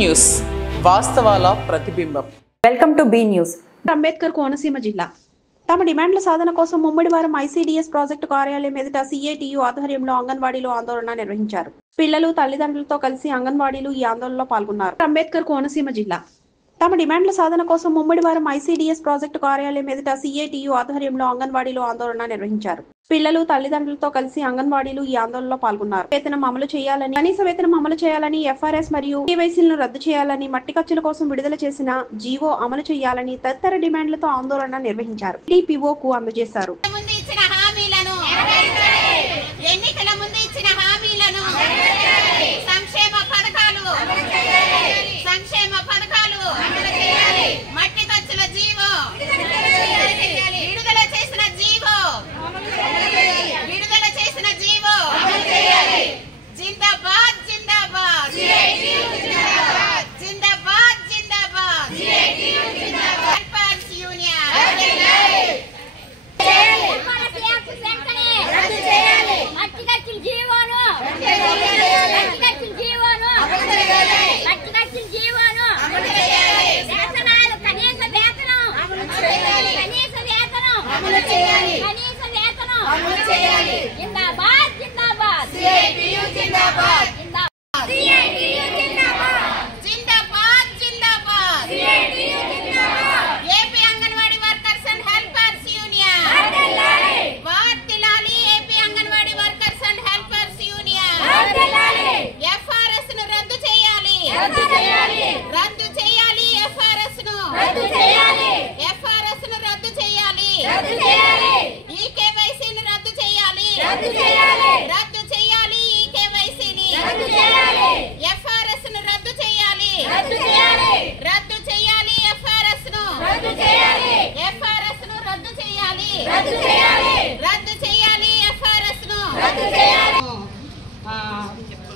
News వాస్తవాల ప్రతిబింబం. Welcome to be news. Ambedkar Konaseema జిల్లా తమ డిమాండ్ల సాధన కోసం ముమ్మడి వారం ఐసీడీఎస్ ప్రాజెక్టు కార్యాలయం ఎదుట సిఐటియు ఆధ్వర్యంలో అంగన్వాడీలో ఆందోళన నిర్వహించారు. పిల్లలు తల్లిదండ్రులతో కలిసి అంగన్వాడీలు ఈ ఆందోళనలో పాల్గొన్నారు. అంబేద్కర్ కోనసీమ జిల్లా తమ డిమాండ్ల సాధన కోసం ముమ్మడి వారం ఐసీడీఎస్ ప్రాజెక్టు కార్యాలయం ఎదుట సిఐటియు ఆధ్వర్యంలో అంగన్వాడీలో ఆందోళన నిర్వహించారు. పిల్లలు తల్లిదండ్రులతో కలిసి అంగన్వాడీలు ఈ ఆందోళనలో పాల్గొన్నారు. వేతనం అమలు చేయాలని, కనీస వేతనం అమలు చేయాలని, ఎఫ్ఆర్ఎస్ మరియు కేవైసీలను రద్దు చేయాలని, మట్టి ఖర్చుల కోసం విడుదల చేసిన జీవో అమలు చేయాలని తదితర డిమాండ్లతో ఆందోళన నిర్వహించారు. టీపీఓకు అందజేశారు.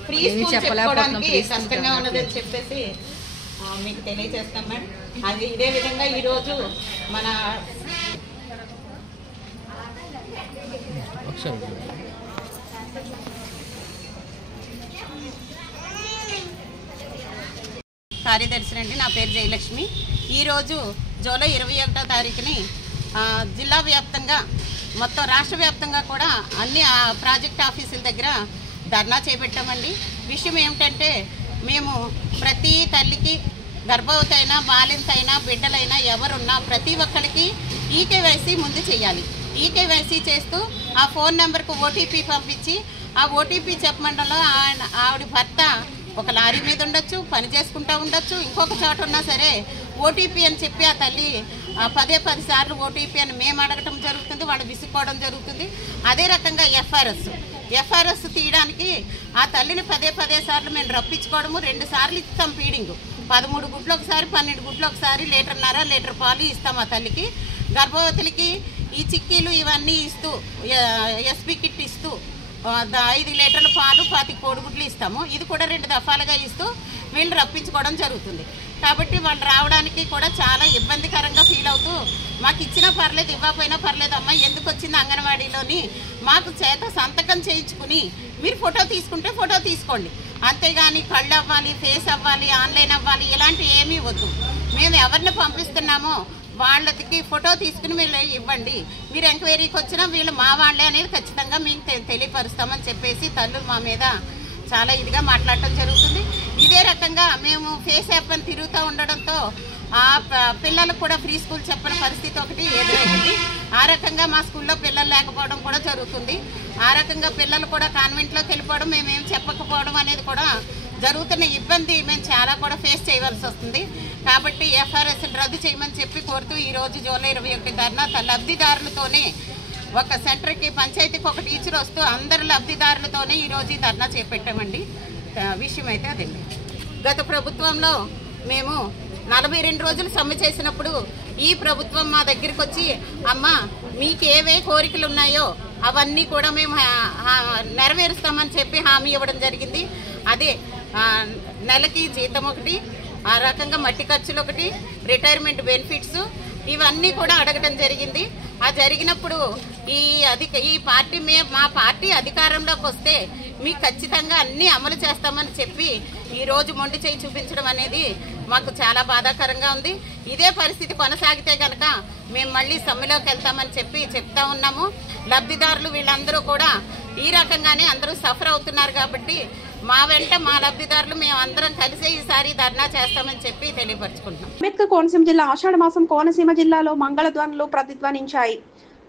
ఫ్రీ స్కూల్ చెప్పుకోవడానికి కష్టంగా ఉన్నదని చెప్పేసి మీకు తెలియజేస్తాం మేడం. అది ఇదే విధంగా ఈరోజు మన కార్యదర్శి అండి, నా పేరు జయలక్ష్మి. ఈరోజు జూలై 21వ తారీఖుని జిల్లా వ్యాప్తంగా మొత్తం రాష్ట్ర వ్యాప్తంగా కూడా అన్ని ప్రాజెక్ట్ ఆఫీసుల దగ్గర ధర్నా చేపట్టామండి. విషయం ఏమిటంటే, మేము ప్రతి తల్లికి గర్భవతి అయినా, బాలింత అయినా, బిడ్డలైనా ఎవరున్నా ప్రతి ఒక్కరికి ఈకేవైసీ ముందు చేయాలి. ఈకేవైసీ చేస్తూ ఆ ఫోన్ నెంబర్కు ఓటీపీ పంపించి, ఆ ఓటీపీ చెప్పమండలో ఆవిడ భర్త ఒక లారీ మీద ఉండొచ్చు, పని చేసుకుంటూ ఉండొచ్చు, ఇంకొక చోట ఉన్నా సరే ఓటీపీ అని చెప్పి ఆ తల్లి 10 సార్లు ఓటీపీ అని మేము అడగటం జరుగుతుంది, వాళ్ళు విసుక్కోవడం జరుగుతుంది. అదే రకంగా ఎఫ్ఆర్ఎస్ తీయడానికి ఆ తల్లిని 10 సార్లు మేము రప్పించుకోవడము, 2 సార్లు ఇస్తాం ఫీడింగ్, 13 గుడ్లు ఒకసారి, 12 గుడ్లు ఒకసారి, లీటర్ పాలు ఇస్తాం ఆ తల్లికి. గర్భవతులకి ఈ చిక్కీలు ఇవన్నీ ఇస్తూ, ఎస్పీ కిట్ ఇస్తూ 5 లీటర్ల పాలు, 20 కోడిగుడ్లు ఇస్తాము. ఇది కూడా 2 దఫాలుగా ఇస్తూ వీళ్ళు రప్పించుకోవడం జరుగుతుంది. కాబట్టి వాళ్ళు రావడానికి కూడా చాలా ఇబ్బందికరంగా ఫీల్ అవుతూ, మాకు ఇచ్చినా పర్లేదు, ఇవ్వకపోయినా పర్లేదు అమ్మా, ఎందుకు వచ్చింది అంగన్వాడీలోని మాకు చేత సంతకం చేయించుకుని మీరు ఫోటో తీసుకుంటే ఫోటో తీసుకోండి, అంతేగాని కళ్ళు అవ్వాలి, ఫేస్ అవ్వాలి, ఆన్లైన్ అవ్వాలి, ఇలాంటివి ఏమీ వద్దు. మేము ఎవరిని పంపిస్తున్నామో వాళ్ళకి ఫోటో తీసుకుని వీళ్ళు ఇవ్వండి, మీరు ఎంక్వైరీకి వచ్చినా వీళ్ళు మా వాళ్ళే అనేది ఖచ్చితంగా మీకు తెలియపరుస్తామని చెప్పేసి తల్లులు మా మీద చాలా ఇదిగా మాట్లాడటం జరుగుతుంది. ఇదే రకంగా మేము ఫేస్ యాప్ అని తిరుగుతూ ఉండడంతో ఆ పిల్లలకు కూడా ఫ్రీ స్కూల్ చెప్పని పరిస్థితి ఒకటి ఎదురైంది. ఆ రకంగా మా స్కూల్లో పిల్లలు లేకపోవడం కూడా జరుగుతుంది. ఆ రకంగా పిల్లలు కూడా కాన్వెంట్లోకి వెళ్ళిపోవడం, మేమేం చెప్పకపోవడం అనేది కూడా జరుగుతున్న ఇబ్బంది మేము చాలా కూడా ఫేస్ చేయవలసి వస్తుంది. కాబట్టి ఎఫ్ఆర్ఎస్ రద్దు చేయమని చెప్పి కోరుతూ ఈరోజు జూలై 21 ధర్నా లబ్ధిదారులతోనే ఒక సెంటర్కి పంచాయతీకి ఒక టీచర్ వస్తూ అందరు లబ్ధిదారులతోనే ఈరోజు ఈ ధర్నా చేపట్టామండి. విషయం అయితే అదండి. గత ప్రభుత్వంలో మేము 42 రోజులు సమ్మె చేసినప్పుడు ఈ ప్రభుత్వం మా దగ్గరికి వచ్చి, అమ్మ మీకు ఏవే కోరికలు ఉన్నాయో అవన్నీ కూడా మేము నెరవేరుస్తామని చెప్పి హామీ ఇవ్వడం జరిగింది. అదే నెలకి జీతం ఒకటి, ఆ రకంగా మట్టి ఖర్చులు ఒకటి, రిటైర్మెంట్ బెనిఫిట్స్, ఇవన్నీ కూడా అడగడం జరిగింది. ఆ జరిగినప్పుడు ఈ పార్టీ మా పార్టీ అధికారంలోకి వస్తే మీకు ఖచ్చితంగా అన్నీ అమలు చేస్తామని చెప్పి ఈరోజు మొండి చేయి చూపించడం అనేది మాకు చాలా బాధాకరంగా ఉంది. ఇదే పరిస్థితి కొనసాగితే కనుక మేము మళ్ళీ సమ్మెలోకి వెళ్తామని చెప్తా ఉన్నాము. లబ్ధిదారులు వీళ్ళందరూ కూడా ఈ రకంగానే అందరూ సఫర్ అవుతున్నారు కాబట్టి మా వెంట మా లబ్ధిదారులు మేము అందరం కలిసే ఈసారి ధర్నా చేస్తామని చెప్పి తెలియపరుచుకుంటున్నాం. అంబేద్కర్ కోనసీమ జిల్లా ఆషాఢ మాసం కోనసీమ జిల్లాలో మంగళధ్వనులు ప్రతిధ్వనించాయి.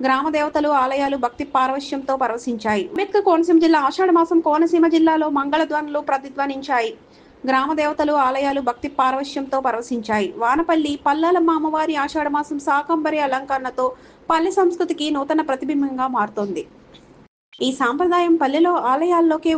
గ్రామ దేవతలు ఆలయాలు భక్తి పారవశ్యంతో పరవశించాయి. అంబేద్కర్ కోనసీమ జిల్లా ఆషాఢ మాసం కోనసీమ జిల్లాలో మంగళధ్వనులు ప్రతిధ్వనించాయి. గ్రామ దేవతలు ఆలయాలు భక్తి పారవశ్యంతో పరవశించాయి. వానపల్లి పల్లాలమ్మ అమ్మవారి ఆషాఢ మాసం శాకంబరి అలంకరణతో పల్లె సంస్కృతికి నూతన ప్రతిబింబంగా మారుతోంది. ఈ పల్లెల్లో ఆలయాల్లోకి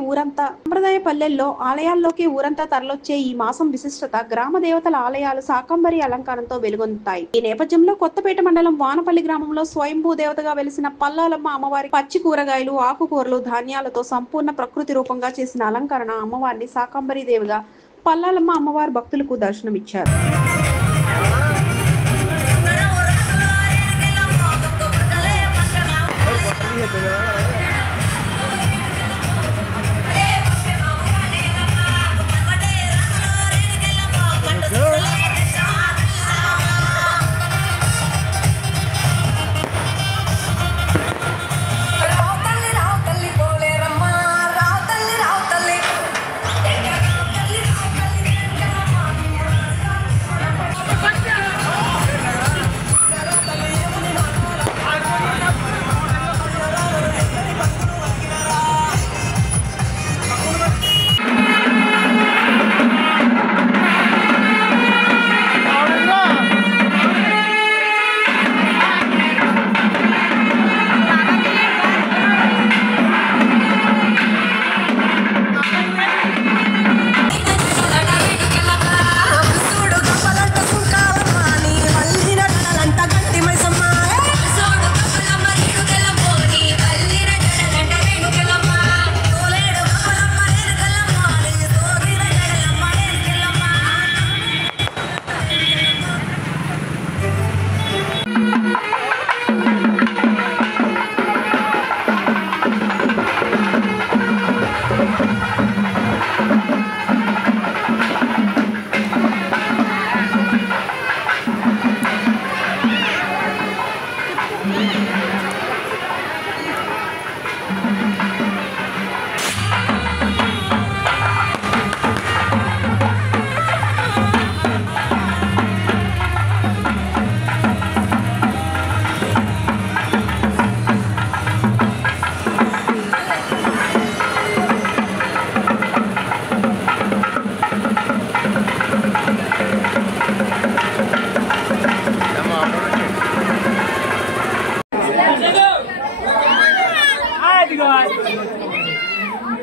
ఊరంతా తరలొచ్చే ఈ మాసం విశిష్టత గ్రామ దేవతల ఆలయాలు శాకంబరి అలంకారంతో వెలుగొందుతాయి. ఈ నేపథ్యంలో కొత్తపేట మండలం వానపల్లి గ్రామంలో స్వయంభూ దేవతగా వెలిసిన పల్లాలమ్మ అమ్మవారి పచ్చి కూరగాయలు, ఆకుకూరలు, ధాన్యాలతో సంపూర్ణ ప్రకృతి రూపంగా చేసిన అలంకరణ అమ్మవారిని శాకంబరి దేవిగా పల్లాలమ్మ అమ్మవారి భక్తులకు దర్శనమిచ్చారు.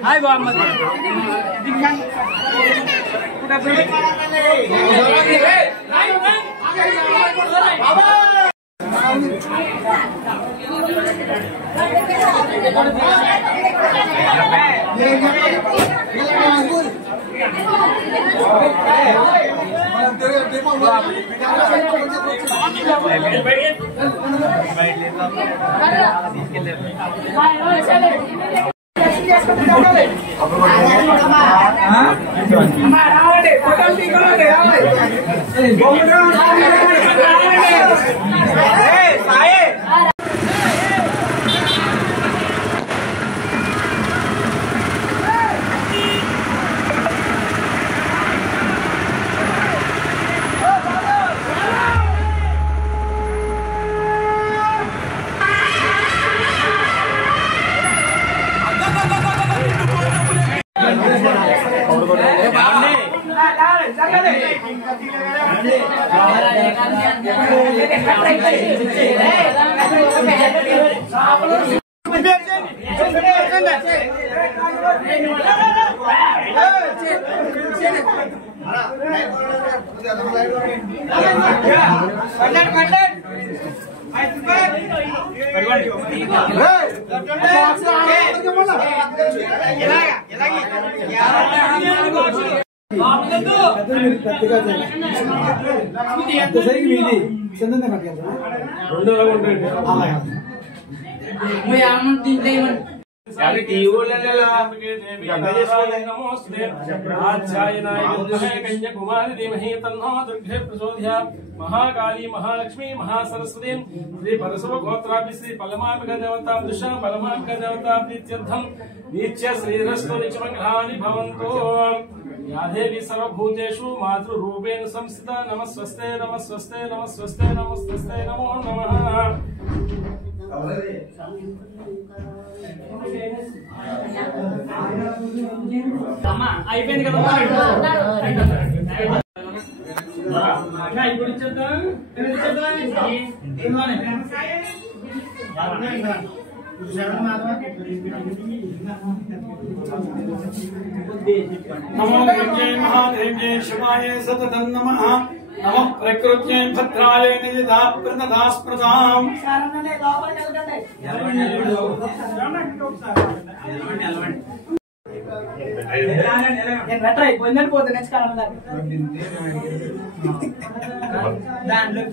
Hai gua amat. Dingkan. Udah beli. Mahakali Mahalakshmi Mahasaraswati Shri परशुव गोत्राभि Shri पलमांबिका देवता दिशा पलमांबिका देवता प्रीत्यर्थम नित्य श्रीरस्तु निचमंगलानि भवन्तु। या देवी सर्वभूतेषु मातृरूपेण संस्थिता नमस्ते नमस्ते नमस्ते नमस्ते नमो नमः। అయిపోయింది కదా ఇప్పుడు ఇచ్చేద్దాం నమో గంగే మహాదేవ్యే శివాయ సతతం నమః నమః ప్రకృత్యై భద్రాయ నిజదా ప్రదాస్ప్రదాం దాంట్లో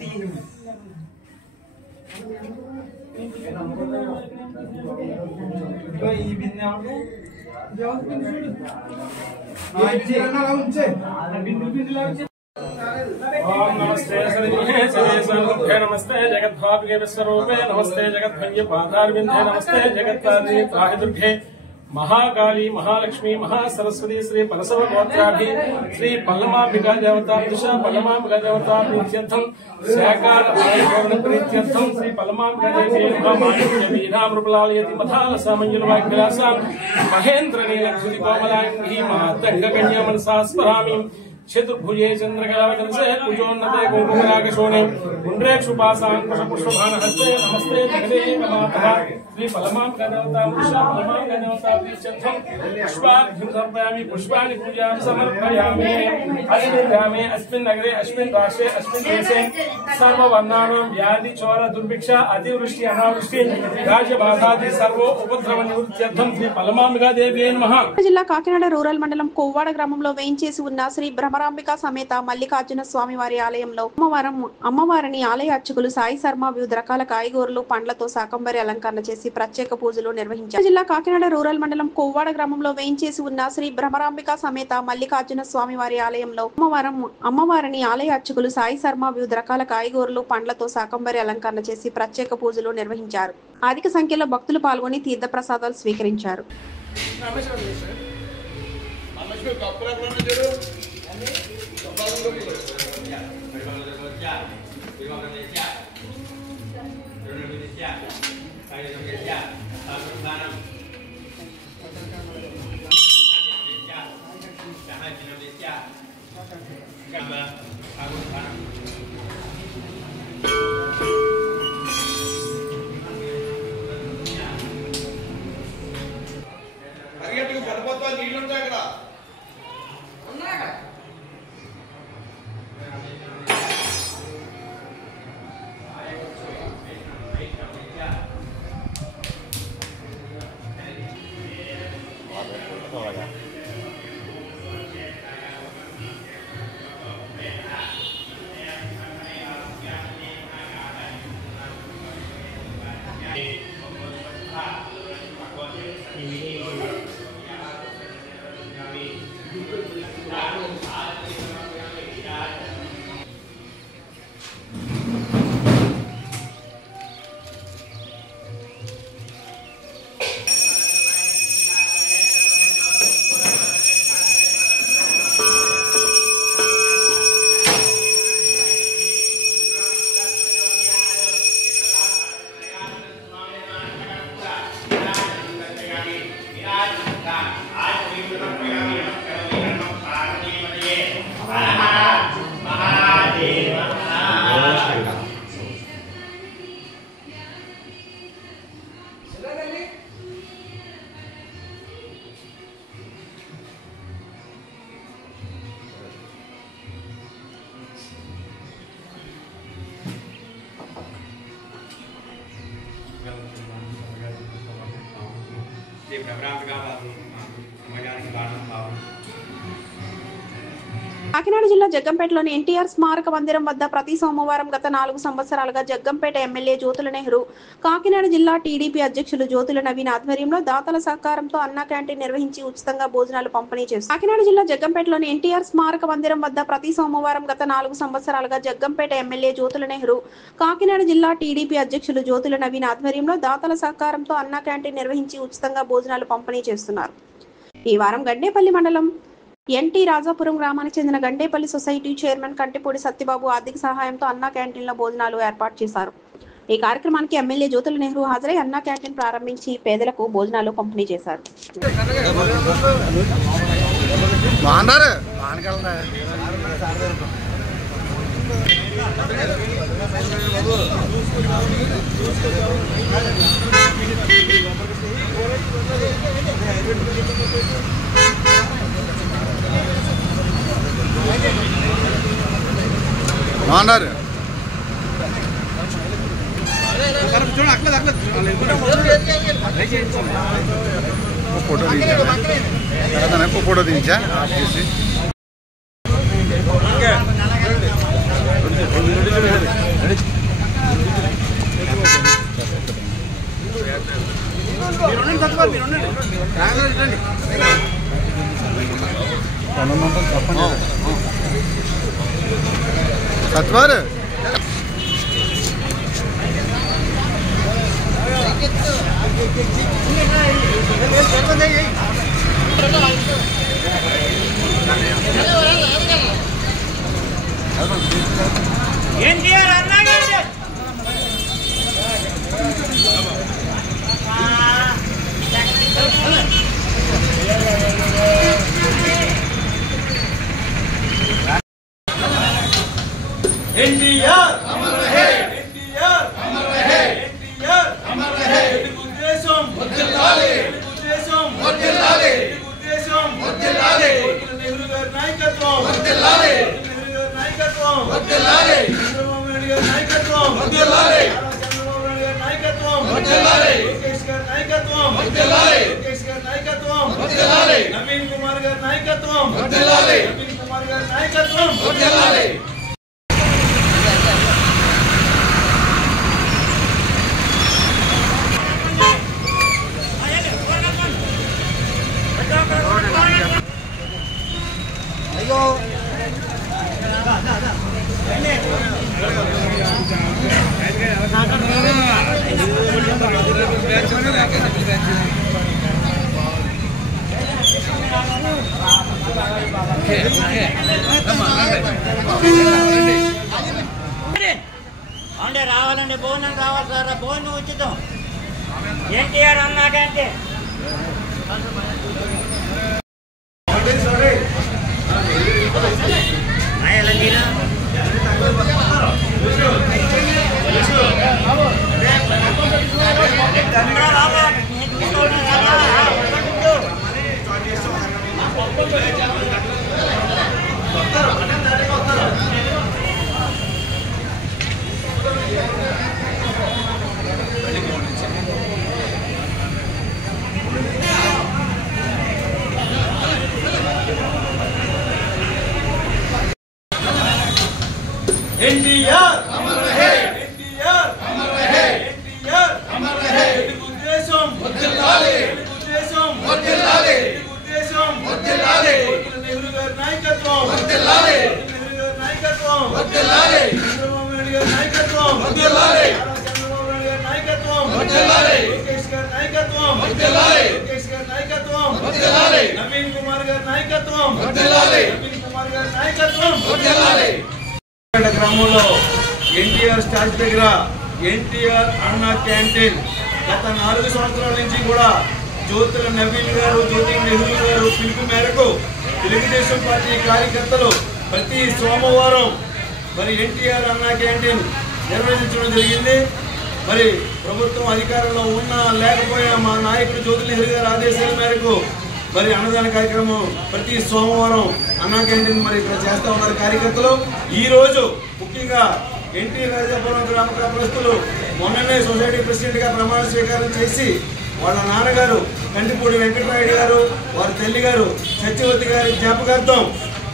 ఈ బిందె ओम नमस्ते सरस्वती नमस्ते जगद्भाविके विश्वरूपे नमस्ते जगद्भंगे पादारविंदे नमस्ते जगत्तारिणी त्राहि दुर्गे महाकाली महालक्ष्मी महासरस्वती श्री परशुव गोत्राभि श्री पल्लमांबिका देवता दिशा पल्लमांबिका देवता प्रीत्यर्थम साकार आयुर्भवन प्रीत्यर्थम श्री पल्लमांबिका देवी माणिक्य वीरामृपलालयति मथाल सामंजल वाग्विलासां महेंद्र नीलक्षुति कोमलांगी मातंग कन्या मनसा स्मरामि चतुर्भुजे चंद्रकलावतंसे कुजोन्नते कुंकुमरागशोणे पुण्ड्रेक्षुपासाङ्कुशपुष्पभान हस्ते नमस्ते जगदेव मातः श्री पलमांबिका देवता दिशा पलमांबिका देवता प्रीत्यर्थम पुष्पार्घ्यं समर्पयामि पुष्पाणि पूजां समर्पयामि अस्मिन् अस्मिन् नगरे अस्मिन् राष्ट्रे अस्मिन् देशे सर्ववर्णानां व्याधि चोर दुर्भिक्ष अतिवृष्टि अनावृष्टि राजबाधादि सर्व उपद्रव निवृत्त्यर्थं श्री पलमांबिका देव्यै नमः। జిల్లా కాకినాడ రూరల్ మండలం కొవ్వాడ గ్రామంలో వేయించేసి ఉన్న శ్రీ భ్రమరాంబిక సమేత మల్లికార్జున స్వామి వారి ఆలయంలో అమ్మవారిని ఆలయ అర్చకులు సాయి శర్మ వివిధ రకాల కాయగూరలు పండ్లతో శాకంబరి అలంకరణ చేసి ప్రత్యేక పూజలు నిర్వహించారు. జిల్లా కాకినాడ రూరల్ మండలం కొవ్వాడ గ్రామంలో వేయించేసి ఉన్న శ్రీ భ్రమరాంబిక సమేత మల్లికార్జున స్వామి వారి ఆలయంలో అమ్మవారిని ఆలయ అర్చకులు సాయి శర్మ వివిధ రకాల కాయగూరలు పండ్లతో శాకంబరి అలంకరణ చేసి ప్రత్యేక పూజలు నిర్వహించారు. అధిక సంఖ్యలో భక్తులు పాల్గొని తీర్థ ప్రసాదాలు స్వీకరించారు. భ్రమరాంబికా సమయానికి బాణం బాబు కాకినాడ జిల్లా జగ్గంపేటలోని ఎన్టీఆర్ స్మారక మందిరం వద్ద ప్రతి సోమవారం గత 4 సంవత్సరాలుగా జగ్గంపేట ఎమ్మెల్యే జ్యోతుల నెహ్రూ, కాకినాడ జిల్లా టీడీపీ అధ్యక్షులు జ్యోతుల నవీన్ ఆధ్వర్యంలో దాతల సహకారంతో అన్నా క్యాంటీన్ నిర్వహించి ఉచితంగా భోజనాలు పంపిణీ చేశారు. కాకినాడ జిల్లా జగ్గంపేటలోని ఎన్టీఆర్ స్మారక మందిరం వద్ద ప్రతి సోమవారం గత 4 సంవత్సరాలుగా జగ్గంపేట ఎమ్మెల్యే జ్యోతుల నెహ్రూ, కాకినాడ జిల్లా టీడీపీ అధ్యక్షులు జ్యోతుల నవీన్ ఆధ్వర్యంలో దాతల సహకారంతో అన్నా క్యాంటీన్ నిర్వహించి ఉచితంగా భోజనాలు పంపిణీ చేస్తున్నారు. ఈ వారం గండేపల్లి మండలం ఎన్టీ రాజాపురం గ్రామానికి చెందిన గండేపల్లి సొసైటీ చైర్మన్ కంటిపూడి సత్యబాబు ఆర్థిక సహాయంతో అన్నా క్యాంటీన్లో భోజనాలు ఏర్పాటు చేశారు. ఈ కార్యక్రమానికి ఎమ్మెల్యే జ్యోతుల నెహ్రూ హాజరై అన్నా క్యాంటీన్ ప్రారంభించి పేదలకు భోజనాలు పంపిణీ చేశారు. फोटो दीजिए सत्वर एनटीआर अमर रहे, एनटीआर अमर रहे, एनटीआर अमर रहे, उद्देश्यम वर्धिल्लाले, उद्देश्यम वर्धिल्लाले, उद्देश्यम वर्धिल्लाले, नेहरू गाరి నాయకత్వం वर्धिल्लाले, नेहरू गाరి నాయకత్వం वर्धिल्लाले, చంద్రబాబు నాయుడు గారి నాయకత్వం वर्धिल्लाले, చంద్రబాబు నాయుడు గారి నాయకత్వం वर्धिल्लाले, లోకేష్ గారి నాయకత్వం वर्धिल्लाले, లోకేష్ గారి నాయకత్వం वर्धिल्लाले, నవీన్ కుమార్ గారి నాయకత్వం वर्धिल्लाले, నవీన్ కుమార్ గారి నాయకత్వం वर्धिल्लाले. అంటే రావాలండి, భోజనం రావాలి సార్, భోజనం ఉచితం. ఎన్టీఆర్ అన్నా క్యాంటీన్ एनटीआर अमर रहे, एनटीआर अमर रहे, एनटीआर अमर रहे, उद्देश्यम वर्धिल्लाले, उद्देश्यम वर्धिल्लाले, उद्देश्यम वर्धिल्लाले, नेहरू गाరి నాయకత్వం वर्धिल्लाले, नेहरू गाరి నాయకత్వం वर्धिल्लाले, చంద్రబాబు నాయుడు గారి నాయకత్వం वर्धिल्लाले, చంద్రబాబు నాయుడు గారి నాయకత్వం वर्धिल्लाले, లోకేష్ గారి నాయకత్వం वर्धिल्लाले, లోకేష్ గారి నాయకత్వం वर्धिल्लाले, నవీన్ కుమార్ గారి నాయకత్వం वर्धिल्लाले, నవీన్ కుమార్ గారి నాయకత్వం वर्धिल्लाले. గ్రామంలో ఎన్టీఆర్ స్టాచ్యూ దగ్గర ఎన్టీఆర్ అన్నా క్యాంటీన్ గత 4 సంవత్సరాల నుంచి కూడా జ్యోతుల నవీన్ గారు, జ్యోతి నెహ్రూ గారు పిలుపు మేరకు తెలుగుదేశం పార్టీ కార్యకర్తలు ప్రతి సోమవారం మరి ఎన్టీఆర్ అన్నా క్యాంటీన్ నిర్వహించడం జరిగింది. మరి ప్రభుత్వం అధికారంలో ఉన్నా లేకపోయినా మా నాయకుడు జ్యోతి నెహ్రూ గారి ఆదేశాల మేరకు మరి అన్నదాన కార్యక్రమం ప్రతి సోమవారం అన్నా క్యాంటీన్ మరి ఇక్కడ చేస్తూ ఉన్నారు కార్యకర్తలు. ఈ రోజు ముఖ్యంగా ఎన్టీ రాజాపురం గ్రామ కాపురస్తులు మొన్ననే సొసైటీ ప్రెసిడెంట్ గా ప్రమాణ స్వీకారం చేసి వాళ్ళ నాన్నగారు కంటిపూడి వెంకటరాయుడు గారు, వారి తల్లి గారు సత్యవతి గారి జ్ఞాపకార్థం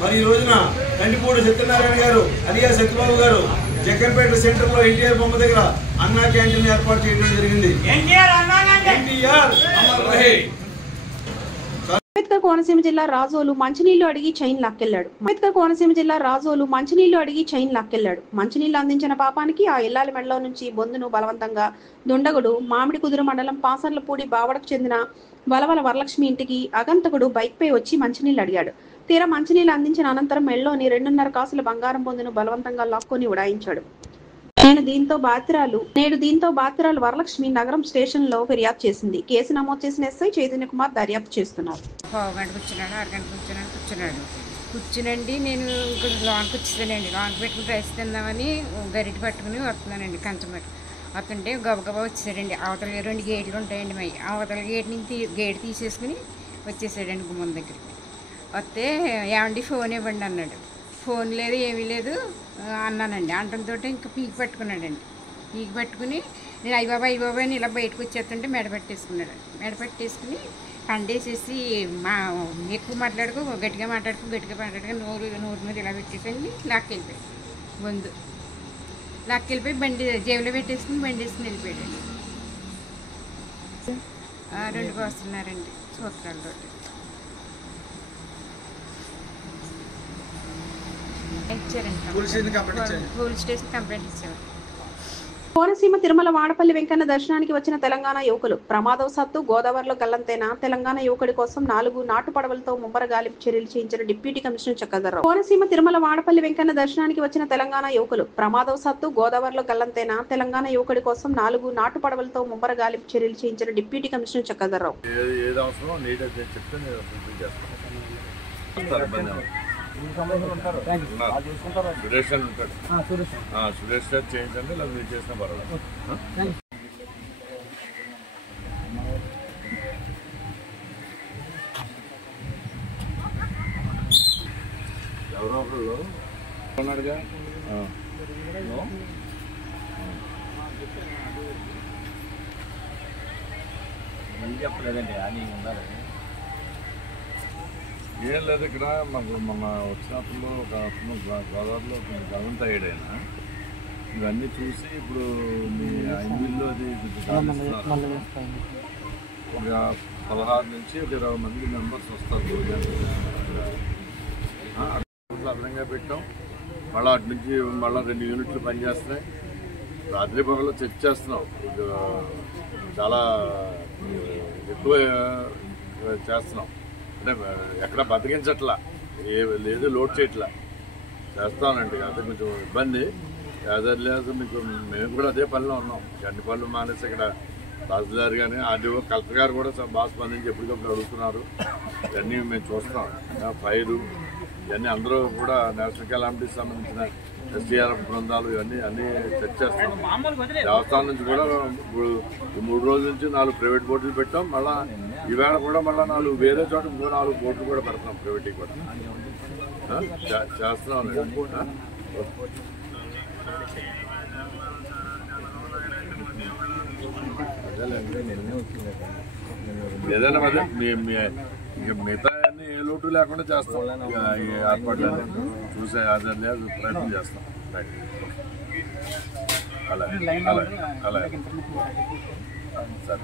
మరి ఈ రోజున కంటిపూడి సత్యనారాయణ గారు అలియా సత్యబాబు గారు జగ్గంపేట సెంటర్ లో ఎన్టీఆర్ బొమ్మ దగ్గర అన్నా క్యాంటీన్ ఏర్పాటు చేయడం జరిగింది. అంబేద్కర్ కోనసీమ జిల్లా రాజోలు మంచినీళ్లు అడిగి చైన్ లాక్కెళ్లాడు. అంబేద్కర్ కోనసీమ జిల్లా రాజోలు మంచినీళ్లు అడిగి చైన్ లాక్కెళ్లాడు. మంచినీళ్లు అందించిన పాపానికి ఆ ఇల్లాలి మెడలో నుంచి బొందును బలవంతంగా దుండగుడు మామిడి కుదురు మండలం పాసర్లపూడి బావడకు చెందిన వలవల వరలక్ష్మి ఇంటికి అగంతకుడు బైక్ పై వచ్చి మంచినీళ్లు అడిగాడు. తీరా మంచినీళ్లు అందించిన అనంతరం మెడలోని 2.5 కాసుల బంగారం బొందును బలవంతంగా లాక్కొని ఉడాయించాడు. నేడు దీంతో బాధితురాలు వరలక్ష్మి నగరం స్టేషన్ లో ఫిర్యాదు చేసింది. కేసు నమోదు చేసిన ఎస్ఐ చైతన్య కుమార్ దర్యాప్తు చేస్తున్నారు. పావుగంట కూర్చున్నాడు, అరగంట కూర్చునండి. నేను ఇక్కడ లోన్కి వచ్చేసానండి. లోన్కి పెట్టుకుని రైస్ తిందామని గరిటె పట్టుకుని వస్తున్నానండి. కంచం పట్టు వస్తుంటే గబగబా వచ్చేసాడండి. అవతల 2 గేట్లు ఉంటాయండి. మై అవతల గేట్ నుంచి గేట్ తీసేసుకుని వచ్చేసాడండి గుమ్మం దగ్గరికి. వస్తే ఏమండి ఫోన్ ఇవ్వండి అన్నాడు. ఫోన్ లేదు ఏమీ లేదు అన్నానండి. అంటంతో ఇంకా పీకి పట్టుకున్నాడండి. పీకి పట్టుకుని నేను అయ్యబాబా అని ఇలా బయటకు వచ్చేస్తుంటే మెడ పెట్టేసుకుని కండేసేసి ఎక్కువ మాట్లాడుకో గట్టిగా మాట్లాడుకో నోరు మీద ఇలా పెట్టేసండి లాక్కెళ్ళిపోయాడు. ముందు లాక్కెళ్ళిపోయి బండి జేబులో పెట్టేసుకుని బండి వేసుకుని వెళ్ళిపోయాడండి. 2 వస్తున్నారండి సూత్రాలతో. పోలీస్ స్టేషన్ కంప్లైంట్ ఇచ్చారు. కోనసీమ తిరుమల వాడపల్లి వెంకన్న దర్శనానికి వచ్చిన తెలంగాణ యువకులు ప్రమాదవశాత్తు గోదావరిలో గల్లంతైన తెలంగాణ యువకుడి కోసం 4 నాటు పడవలతో ముమ్మర గాలింపు చర్యలు చేయించిన డిప్యూటీ కమిషనర్ చక్రధర్రావు. కోనసీమ తిరుమల వాడపల్లి వెంకన్న దర్శనానికి వచ్చిన తెలంగాణ యువకులు ప్రమాదవశాత్తు గోదావరిలో గల్లంతైన తెలంగాణ యువకుడి కోసం 4 నాటు పడవలతో ముమ్మర గాలింపు చర్యలు చేయించిన డిప్యూటీ కమిషనర్ చక్రధర్రావు. సురేష్ గారు చేయించండి, లేదా మీరు చేసిన పర్వాలేదు. ఎవరో ఒకళ్ళు ఉన్నాడుగా. చెప్పలేదండి అని ఉండాలి. ఏం లేదు, ఇక్కడ మాకు మొన్న వచ్చినప్పుడు ఒక గోదావరిలో గవంత అయ్యాడైనా ఇవన్నీ చూసి ఇప్పుడు మీ ఐదు అది ఒక 16 నుంచి 20 మంది మెంబర్స్ వస్తారు. అదనంగా పెట్టాం. మళ్ళీ అటు నుంచి మళ్ళీ 2 యూనిట్లు పనిచేస్తున్నాయి. రాత్రి పగలు చెక్ చేస్తున్నాం. చాలా ఎక్కువ చేస్తున్నాం. అంటే ఎక్కడ బతికించట్లా, లేదు లోడ్ చేయట్లా చేస్తానండి. అదే కొంచెం ఇబ్బంది. లేదు మీకు మేము కూడా అదే పనిలో ఉన్నాం. అన్ని పనులు మానేసి ఇక్కడ తహసీల్దార్ కానీ ఆర్డీఓ కలెక్టర్ గారు కూడా బాగా స్పందించి ఎప్పటికప్పుడు అడుగుతున్నారు. ఇవన్నీ మేము చూస్తాం. ఫైరు ఇవన్నీ అందరూ కూడా నేషనల్ కెలామిటీకి సంబంధించిన ఎస్డీఆర్ఎఫ్ బృందాలు ఇవన్నీ చెక్ చేస్తాం. దేవస్థానం నుంచి కూడా ఇప్పుడు 3 రోజుల నుంచి 4 ప్రైవేట్ బోట్లు పెట్టాం. మళ్ళీ ఈవేళ కూడా మళ్ళీ 4 వేరే చోట 4 బోట్లు కూడా పెడతాం. ప్రైవేట్కి కూడా చేస్తున్నాం. ఏదైనా అదే మిగతా అన్ని ఏ లోటు లేకుండా చేస్తాం. ఏర్పాట్లు చూసే అదే ప్రయత్నం చేస్తాం. అలాగే సరే.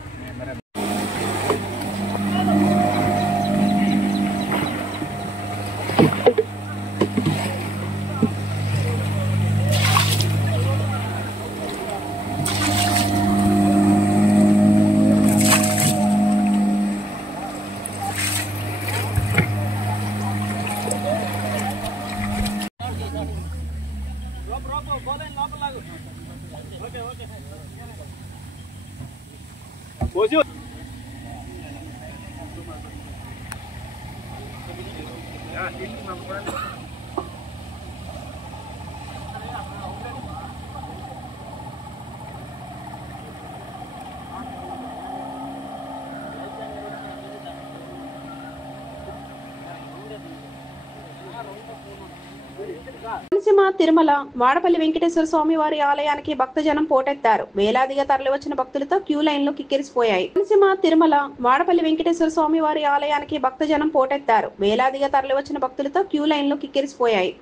కోనసీమ తిరుమల వాడపల్లి వెంకటేశ్వర స్వామి వారి ఆలయానికి భక్తజనం పోటెత్తారు. వేలాదిగా తరలివచ్చిన భక్తులతో క్యూ లైన్లు కిక్కిరిసిపోయాయి. కోనసీమ తిరుమల వాడపల్లి వెంకటేశ్వర స్వామి వారి ఆలయానికి భక్తజనం పోటెత్తారు. వేలాదిగా తరలివచ్చిన భక్తులతో క్యూ లైన్లు కిక్కిరిసిపోయాయి.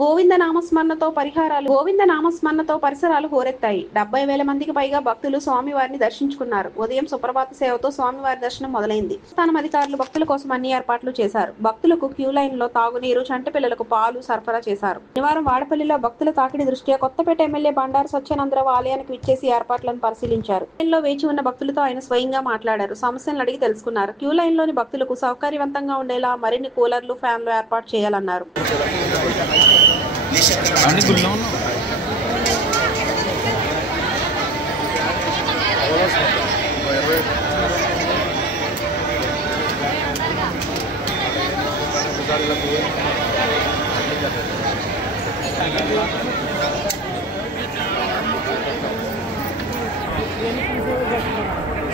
గోవింద నామస్మరణతో పరిసరాలు హోరెత్తాయి. 70,000 మందికి పైగా భక్తులు స్వామివారిని దర్శించుకున్నారు. ఉదయం సుప్రభాత సేవతో స్వామివారి దర్శనం మొదలైంది. స్థానం అధికారులు భక్తుల కోసం అన్ని ఏర్పాట్లు చేశారు. భక్తులకు క్యూ లైన్ లో తాగునీరు, చంటి పిల్లలకు పాలు సరఫరా చేశారు. శనివారం వాడపల్లిలో భక్తుల తాకిడి దృష్ట్యా కొత్తపేట ఎమ్మెల్యే బండారు సత్యానందరావు ఆలయానికి విచ్చేసి ఏర్పాట్లను పరిశీలించారు. లైన్ లో వేచి ఉన్న భక్తులతో ఆయన స్వయంగా మాట్లాడారు. సమస్యలను అడిగి తెలుసుకున్నారు. క్యూ లైన్ లోని భక్తులకు సౌకర్యవంతంగా ఉండేలా మరిన్ని కూలర్లు, ఫ్యాన్లు ఏర్పాటు చేయాలన్నారు.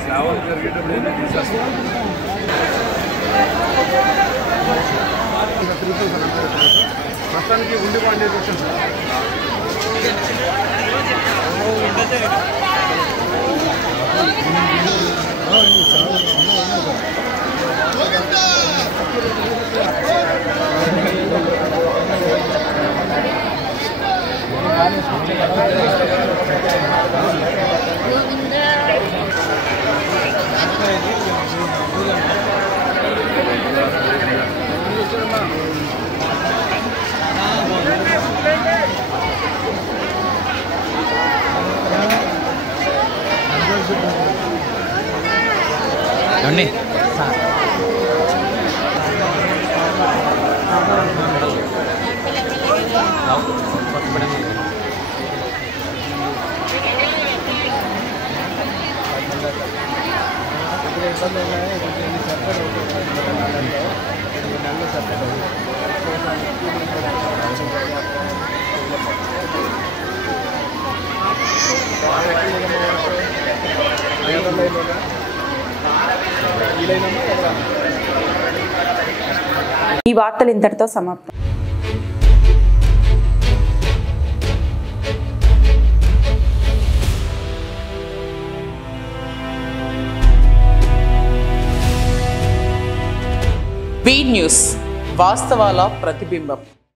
సేవలు జరిగేటప్పుడు ఏమీ తీసేస్తాం. మొత్తానికి ఉండి పండేది వచ్చాను సార్. ఈ వార్తలు ఇంతటితో సమాప్తం. బీ న్యూస్, వాస్తవాల ప్రతిబింబం.